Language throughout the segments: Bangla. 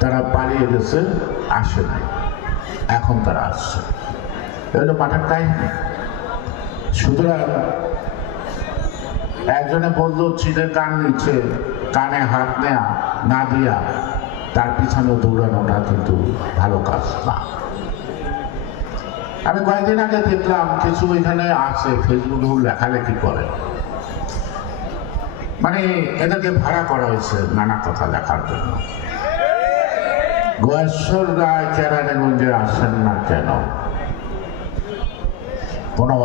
তারা পালিয়ে গেছে, আসে নাই। এখন তারা আসছে। এগুলো মাঠের কাহিনী। সুতরাং একজনে বলল চিনের কান নিচ্ছে কানে হাত নেয়া, না দিয়া, তার পিছনে দৌড়ানোটা কিন্তু ভালো কাজ না। আমি কয়েকদিন আগে দেখলাম কিছু এখানে আছে ফেসবুকে লেখালেখি করে। মানে এদেরকে ভাড়া করা হয়েছে নানা কথা লেখার জন্য। গয়েশ্বর রায় কেরানীগঞ্জে আসেন না কেন?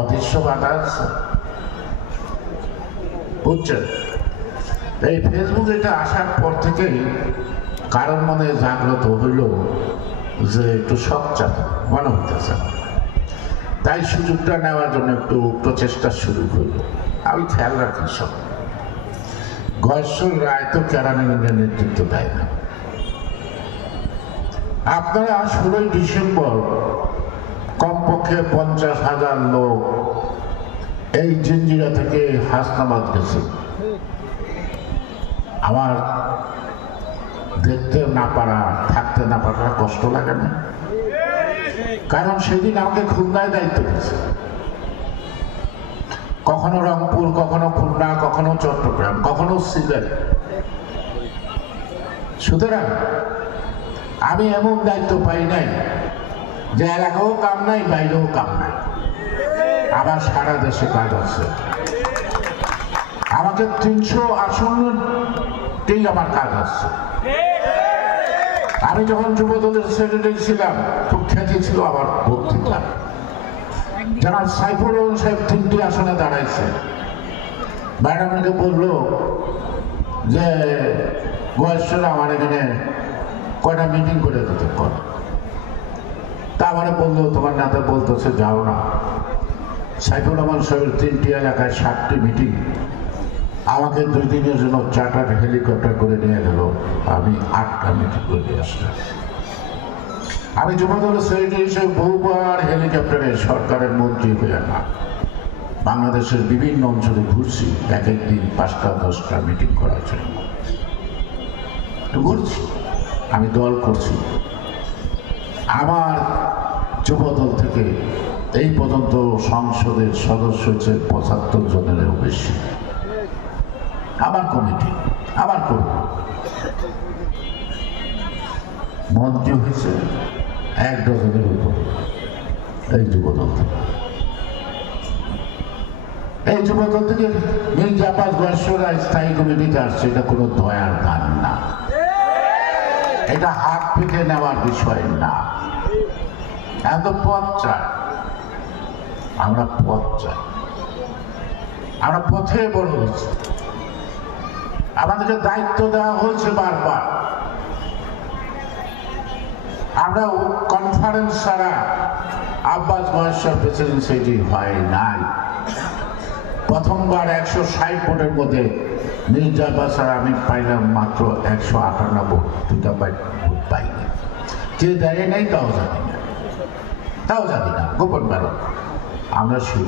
অদৃশ্য বাধা আছে? বুঝছেন? এই ফেসবুক এটা আসার পর থেকেই কারোর মনে জাগ্রত হইল যে একটু চাপ মনে হইতেছে। তাই সুযোগটা নেওয়ার জন্য একটু প্রচেষ্টা শুরু হইল। আমি খেয়াল রাখি সব। গয়েশ্বর রায় তো কেরানীগঞ্জের নেতৃত্ব দেয় না। আপনারা ষোলোই ডিসেম্বর, কমপক্ষে পঞ্চাশ হাজার লোক এই জিঞ্জিরা থেকে হাসনাবাদ গেছে। আমার দেখতে না পারা, থাকতে না পারা কষ্ট লাগে না। কারণ সেদিন আমাকে খুলনায় দায়িত্ব দিয়েছে। কখনো রংপুর, কখনো খুলনা, কখনো চট্টগ্রাম, কখনো সিলেট। সুতরাং আমি এমন দায়িত্ব পাই নাই যে এলাকাও কাম নাই, বাইরেও কাম নাই। আবার সারা দেশে কাজ আছে। আমাকে তিনশো আসনতেই আমার কাজ আছে। আমি যখন যুব দলের সেক্রেটারি ছিলাম, খুব খ্যাতি ছিল আমার বক্তৃতা। যারা সাইফুর রহমান সাহেব তিনটি আসনে দাঁড়াইছে। ম্যাডাম আমাকে বলল যে, বয়সের আমার এখানে কয়টা মিটিং করে দিতে? কর তা আমারে বলল, তোমার নেতা বলতেছে, যাও না। সাইফুর রহমান সাহেবের তিনটি এলাকায় সাতটি মিটিং আমাকে দুই দিনের জন্য চার্টার হেলিকপ্টার করে নিয়ে গেল। আমি আটটা মিটিং করে নিয়ে আসলাম। আমি যুবদল সেক্রেটারি হিসেবে বহুবার হেলিকপ্টারে সরকারের মন্ত্রী হয়ে না। বাংলাদেশের বিভিন্ন অঞ্চলে ঘুরছি। এক একদিন পাঁচটা, দশটা মিটিং করার জন্য। ঘুরছি। আমি দল করছি। আমার যুবদল থেকে এই পর্যন্ত সংসদের সদস্য হচ্ছে পঁচাত্তর জনেরও বেশি। আমার কমিটি, আমার কর্মী মন্ত্রী হয়েছে এক ডজনের উপর এই যুবদল এই যুবদল থেকে মির্জা আব্বাস বয়সরা স্থায়ী কমিটিতে আসছে, এটা কোনো দয়ার দান না। এটা হাত পিঠে নেওয়ার বিষয় না। এত পথ চাই। আমরা পথ চাই। আমরা পথে বড় হয়েছি। আমাদেরকে দায়িত্ব দেওয়া হয়েছে বারবার। আমরা কনফারেন্স ছাড়া আব্বাস বয়সের প্রেসিডেন্সিটি হয় নাই। প্রথমবার একশো ষাট ভোটের মধ্যে মির্জা বাসার আমি পাইলাম মাত্র একশো আটানব্বই। দুটা ভোট পাইনি। যে দাঁড়িয়ে নাই তাও জানি না। তাও জানি না। গোপন ব্যাপার আমরা শুরু